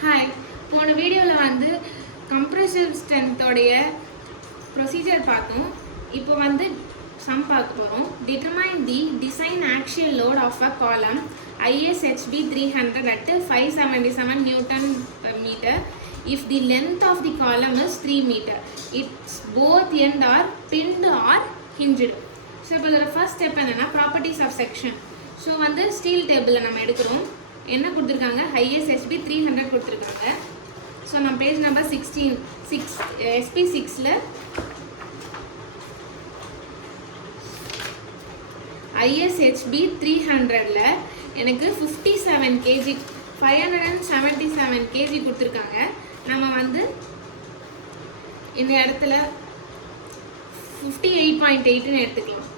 Hi, போன வீடியோவில் வந்து கம்ப்ரெசிவ் ஸ்ட்ரென்த்தோடைய ப்ரொசீஜர் பார்த்தோம். இப்போ வந்து சம் பார்க்க போகிறோம். Determine the design axial load of a column ISHB 300 at 577 Newton per meter if the length of the column is 3 meter. Its both end are pinned or hinged. So இப்போ இதோட first step என்னென்னா properties of section. So வந்து steel டேபிளில் நம்ம எடுக்கிறோம். என்ன கொடுத்துருக்காங்க? ISHB 300 கொடுத்துருக்காங்க. ஸோ நம்ம பேஜ் நம்பர் 16 SP6ல் ISHB 300ல் எனக்கு 57 kg 577 kg கொடுத்துருக்காங்க. நம்ம வந்து இந்த இடத்துல 58.8ன்னு எடுத்துக்கலாம்.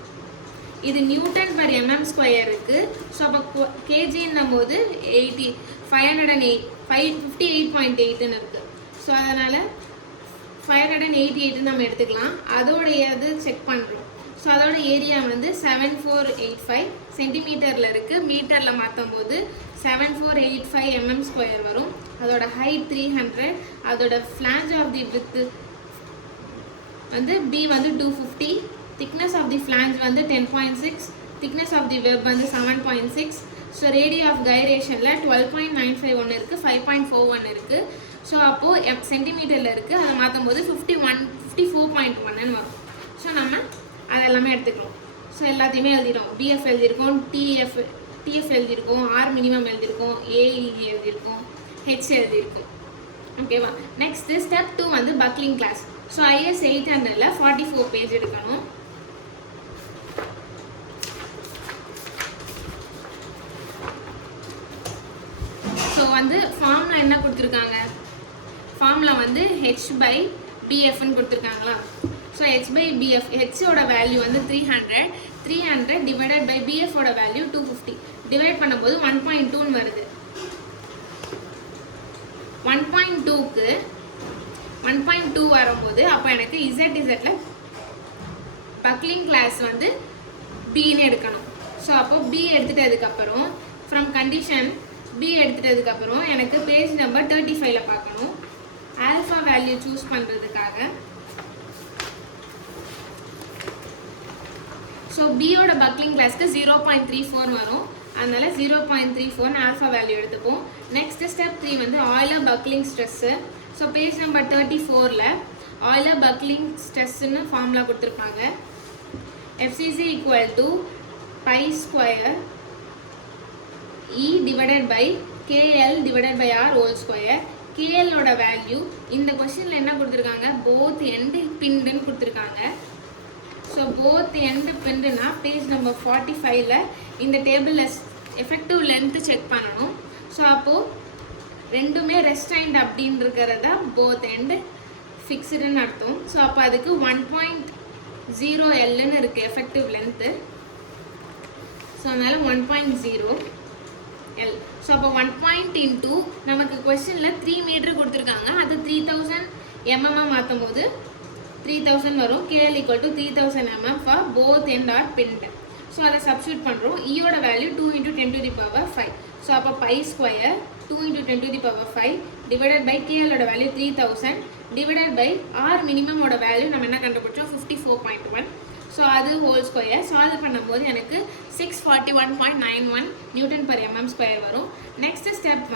இது நியூட்டன் பர் mm ஸ்கொயர் இருக்குது. ஸோ அப்போ கேஜின்னும் போது 58.8ன்னு இருக்குது. ஸோ அதனால் 588 நம்ம எடுத்துக்கலாம். அதோடைய இது செக் பண்ணுறோம். ஸோ அதோட ஏரியா வந்து 7485 சென்டிமீட்டரில் இருக்குது. மீட்டரில் மாற்றும் போது 7485 mm ஸ்கொயர் வரும். அதோட ஹைட் 300. அதோட ஃப்ளாஞ்ச் ஆஃப் தி வித்து வந்து B வந்து 250. thickness of the flange வந்து 10.6. thickness of the web வந்து 7.6. ஸோ ரேடியோ ஆஃப் கைரேஷனில் 12.951 இருக்குது, 5.41 இருக்குது. ஸோ அப்போது சென்டிமீட்டரில் இருக்குது. அதை மாற்றும் போது 54.1ன்னு வரும். ஸோ நம்ம அதெல்லாமே எடுத்துக்கிறோம். ஸோ எல்லாத்தையுமே எழுதிடும். BF எழுதியிருக்கோம், TF எழுதியிருக்கோம், R மினிமம் எழுதியிருக்கோம், AE எழுதியிருக்கோம், H எழுதியிருக்கோம். ஓகேவா? நெக்ஸ்ட்டு ஸ்டெப் 2 வந்து பக்லிங் கிளாஸ். ஸோ IS 800ல் 44 பேஜ் எடுக்கணும். ஸோ வந்து ஃபார்மில் என்ன கொடுத்துருக்காங்க? ஃபார்மில் வந்து H/BFன்னு கொடுத்துருக்காங்களா? ஸோ H/BF, Hோட வேல்யூ வந்து 300 டிவைடட் பை BFோட வேல்யூ 250 டிவைட் பண்ணும்போது 1.2ன்னு வருது. 1.2க்கு 1.2 வரும்போது அப்போ எனக்கு ZZல பக்லிங் கிளாஸ் வந்து Bன்னு எடுக்கணும். ஸோ அப்போ B எடுத்துட்டதுக்கப்புறம் ஃப்ரம் கண்டிஷன் B எடுத்துட்டதுக்கப்புறம் எனக்கு பேஜ் நம்பர் 35ல் பார்க்கணும். ஆல்ஃபா வேல்யூ சூஸ் பண்ணுறதுக்காக ஸோ பியோட பக்லிங் கிளாஸ்க்கு 0.34 வரும். அதனால 0.34 ஆல்ஃபா வேல்யூ எடுத்துப்போம். நெக்ஸ்ட் ஸ்டெப் 3 வந்து Euler buckling stress. So page number 34ல் ஆயிலர் பக்லிங் ஸ்ட்ரெஸ்ஸுன்னு ஃபார்முலா கொடுத்துருப்பாங்க. FCC equal to pi square E divided by KL divided by R whole square. KLோட வேல்யூ இந்த கொஸ்டினில் என்ன கொடுத்துருக்காங்க? போத் எண்டு பிண்டுன்னு கொடுத்துருக்காங்க. So both end பிண்டுனா page number 45ல் இந்த டேபிளில் எஃபெக்டிவ் லென்த்து செக் பண்ணணும். ஸோ அப்போது ரெண்டுமே ரெஸ்டைன்ட் அப்படின்னு இருக்கிறதா போத் எண்டு ஃபிக்ஸ்டுன்னு அர்த்தம். ஸோ அப்போ அதுக்கு 1.0 Lன்னு இருக்குது எஃபெக்டிவ் லென்த்து. ஸோ அதனால் 1.0 L. ஸோ அப்போ 1 இன்டூ நமக்கு கொஸ்டினில் 3 மீட்டர் கொடுத்துருக்காங்க. அது 3000 mm மாற்றும் போது 3000 வரும். KL equal to 3000 mm for both end or pinned. So அதை சப்ஸ்டியூட் பண்ணுறோம். ஈயோட வேல்யூ 2 × 10⁵. ஸோ அப்போ பை ஸ்கொயர் 2 × 10⁵ டிவைடட் பை KLோட வேல்யூ 3000 டிவைடட் பை R மினிமமோட வேல்யூ நம்ம என்ன கண்டுபிடிச்சோம்? 54.1. ஸோ அது ஹோல் ஸ்கொயர் சால்வ் பண்ணும்போது எனக்கு 641.91 நியூட்டன் பர் mm ஸ்கொயர் வரும். நெக்ஸ்ட் ஸ்டெப்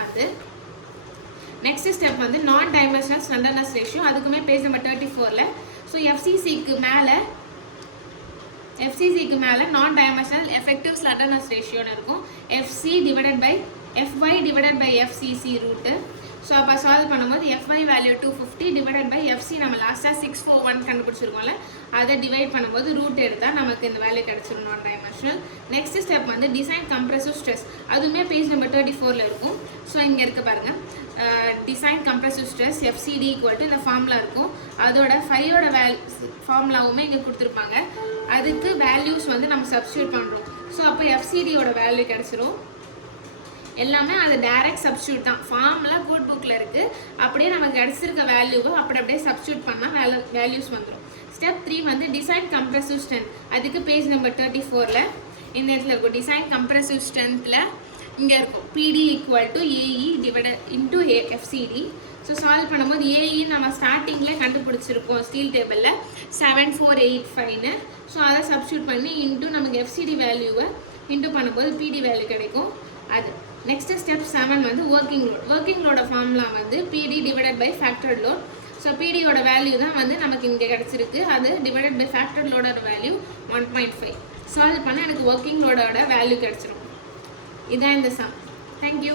வந்து நான் டைமென்ஷனல் ஸ்லெண்டர்னஸ் ரேஷியோ. அதுக்குமே பேஜ் நம்பர் 34ல் ஸோ FCCக்கு மேலே நான் டைமென்ஷனல் எஃபெக்டிவ் ஸ்லெண்டர்னஸ் ரேஷியோன்னு இருக்கும். FC divided by FY divided by FCC root. So அப்போ சால்வ் பண்ணும்போது FY value 250 divided by FC நம்ம லாஸ்ட்டாக 641 கண்டுபிடிச்சிருக்கோம்ல, அதை டிவைட் பண்ணும்போது ரூட் எடுத்தால் நமக்கு இந்த வேல்யூ கிடச்சிரும் நான் டைமென்ஷனல். நெக்ஸ்ட் ஸ்டெப் வந்து டிசைன் கம்ப்ரெசிவ் ஸ்ட்ரெஸ். அதுவுமே பேஜ் நம்பர் 34ல் இருக்கும். ஸோ இங்கே இருக்க பாருங்கள், design compressive stress FCD equal to இந்த ஃபார்முலா இருக்கும். அதோட 5ஓட ஃபார்முலாவுமே இங்கே கொடுத்துருப்பாங்க. அதுக்கு வேல்யூஸ் வந்து நம்ம சப்ஸ்டியூட் பண்ணுறோம். ஸோ அப்போ FCDயோட வேல்யூ கிடச்சிரும். எல்லாமே அது டைரக்ட் சப்ஸ்டியூட் தான். ஃபார்முலா கோட் புக்கில் இருக்குது. அப்படியே நமக்கு கிடச்சிருக்க வேல்யூவை அப்படியே சப்ஸ்டியூட் பண்ணால் வேல்யூஸ் வந்துடும். ஸ்டெப் 3 வந்து டிசைன் கம்ப்ரெசிவ் ஸ்ட்ரென்த். அதுக்கு பேஜ் நம்பர் 34ல் இந்த இடத்துல இருக்கும். டிசைன் கம்ப்ரெசிவ் ஸ்ட்ரென்த்தில் இங்கே இருக்கும் PD equal to A E divided into FCD. So solve பண்ணும்போது ஏஇ நம்ம ஸ்டார்டிங்கில் கண்டுபிடிச்சிருக்கோம் ஸ்டீல் டேபிளில் 7485ன்னு. ஸோ அதை சப்ஸ்டியூட் பண்ணி இன்டூ நமக்கு FCD வேல்யூவை இன்டூ பண்ணும்போது PD வேல்யூ கிடைக்கும். அது நெக்ஸ்ட் ஸ்டெப் 7 வந்து working load. Working load formula வந்து PD divided by factored load. So PDயோட வேல்யூ தான் வந்து நமக்கு இங்கே கிடச்சிருக்கு. அது டிவைடட் பை ஃபேக்டர்ட் லோடோட வேல்யூ 1.5. சால்வ் பண்ணால் எனக்கு ஒர்க்கிங் லோடோட வேல்யூ கிடச்சிரும். இதான் இந்த சம். தேங்க்யூ.